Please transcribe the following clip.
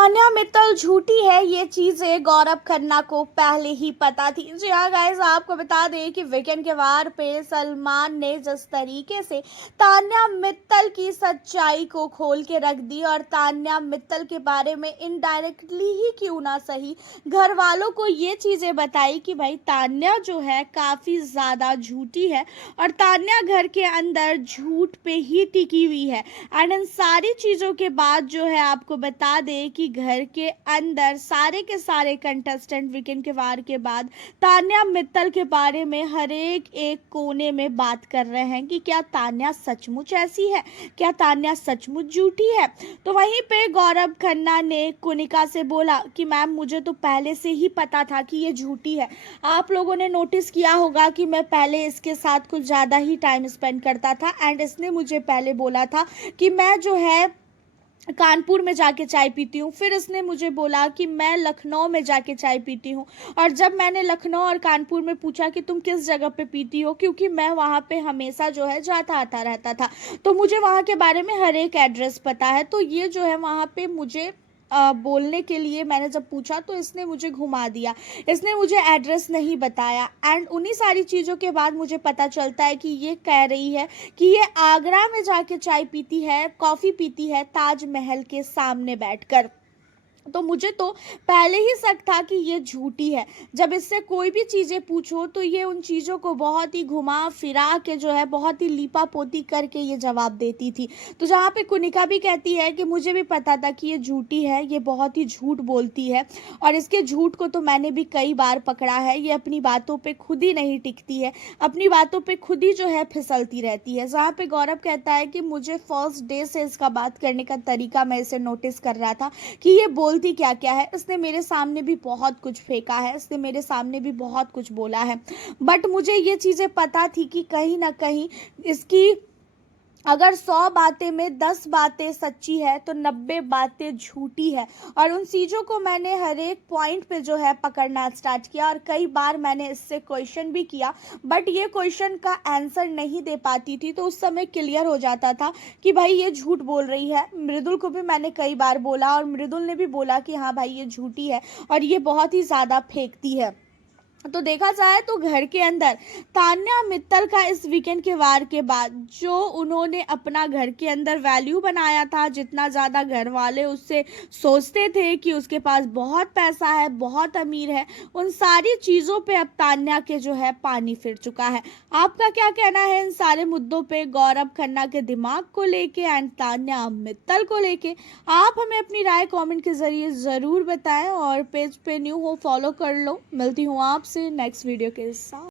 तान्या मित्तल झूठी है, ये चीजें गौरव खन्ना को पहले ही पता थी। जी हाँ गाइस, आपको बता दें कि वीकेंड के वार पे सलमान ने जिस तरीके से तान्या मित्तल की सच्चाई को खोल के रख दी और तान्या मित्तल के बारे में इनडायरेक्टली ही क्यों ना सही घर वालों को ये चीजें बताई कि भाई तान्या जो है काफी ज्यादा झूठी है और तान्या घर के अंदर झूठ पे ही टिकी हुई है। एंड इन सारी चीजों के बाद जो है आपको बता दें कि घर के अंदर सारे के सारे कंटेस्टेंट वीकेंड के वार के बाद तान्या मित्तल के बारे में हर एक कोने में बात कर रहे हैं कि क्या तान्या सचमुच ऐसी है, क्या तान्या सचमुच झूठी है। तो वहीं पे गौरव खन्ना ने कुनिका से बोला कि मैम मुझे तो पहले से ही पता था कि ये झूठी है। आप लोगों ने नोटिस किया होगा कि मैं पहले इसके साथ कुछ ज़्यादा ही टाइम स्पेंड करता था एंड इसने मुझे पहले बोला था कि मैं जो है कानपुर में जाके चाय पीती हूँ, फिर इसने मुझे बोला कि मैं लखनऊ में जाके चाय पीती हूँ। और जब मैंने लखनऊ और कानपुर में पूछा कि तुम किस जगह पे पीती हो, क्योंकि मैं वहाँ पे हमेशा जो है जाता आता रहता था, तो मुझे वहाँ के बारे में हर एक एड्रेस पता है। तो ये जो है वहाँ पे मुझे बोलने के लिए मैंने जब पूछा तो इसने मुझे घुमा दिया, इसने मुझे एड्रेस नहीं बताया। एंड उन्हीं सारी चीज़ों के बाद मुझे पता चलता है कि ये कह रही है कि ये आगरा में जाके चाय पीती है, कॉफ़ी पीती है ताजमहल के सामने बैठकर। तो मुझे तो पहले ही शक था कि ये झूठी है। जब इससे कोई भी चीज़ें पूछो तो ये उन चीज़ों को बहुत ही घुमा फिरा के जो है बहुत ही लीपा पोती करके ये जवाब देती थी। तो जहाँ पे कुनिका भी कहती है कि मुझे भी पता था कि ये झूठी है, ये बहुत ही झूठ बोलती है और इसके झूठ को तो मैंने भी कई बार पकड़ा है। ये अपनी बातों पे खुद ही नहीं टिकती है, अपनी बातों पे खुद ही जो है फिसलती रहती है। जहाँ पे गौरव कहता है कि मुझे फर्स्ट डे से इसका बात करने का तरीका मैं इसे नोटिस कर रहा था कि ये बोलती क्या क्या है। इसने मेरे सामने भी बहुत कुछ फेंका है, इसने मेरे सामने भी बहुत कुछ बोला है, बट मुझे ये चीज़ें पता थी कि कहीं ना कहीं इसकी अगर 100 बातें में 10 बातें सच्ची है तो 90 बातें झूठी है। और उन चीज़ों को मैंने हर एक पॉइंट पे जो है पकड़ना स्टार्ट किया और कई बार मैंने इससे क्वेश्चन भी किया, बट ये क्वेश्चन का आंसर नहीं दे पाती थी। तो उस समय क्लियर हो जाता था कि भाई ये झूठ बोल रही है। मृदुल को भी मैंने कई बार बोला और मृदुल ने भी बोला कि हाँ भाई ये झूठी है और ये बहुत ही ज़्यादा फेंकती है। तो देखा जाए तो घर के अंदर तान्या मित्तल का इस वीकेंड के वार के बाद जो उन्होंने अपना घर के अंदर वैल्यू बनाया था, जितना ज़्यादा घर वाले उससे सोचते थे कि उसके पास बहुत पैसा है, बहुत अमीर है, उन सारी चीज़ों पे अब तान्या के जो है पानी फिर चुका है। आपका क्या कहना है इन सारे मुद्दों पे, गौरव खन्ना के दिमाग को लेके एंड तान्या मित्तल को लेके? आप हमें अपनी राय कमेंट के ज़रिए ज़रूर बताएं और पेज पे न्यू हो फॉलो कर लो। मिलती हूँ आपसे नेक्स्ट वीडियो के साथ।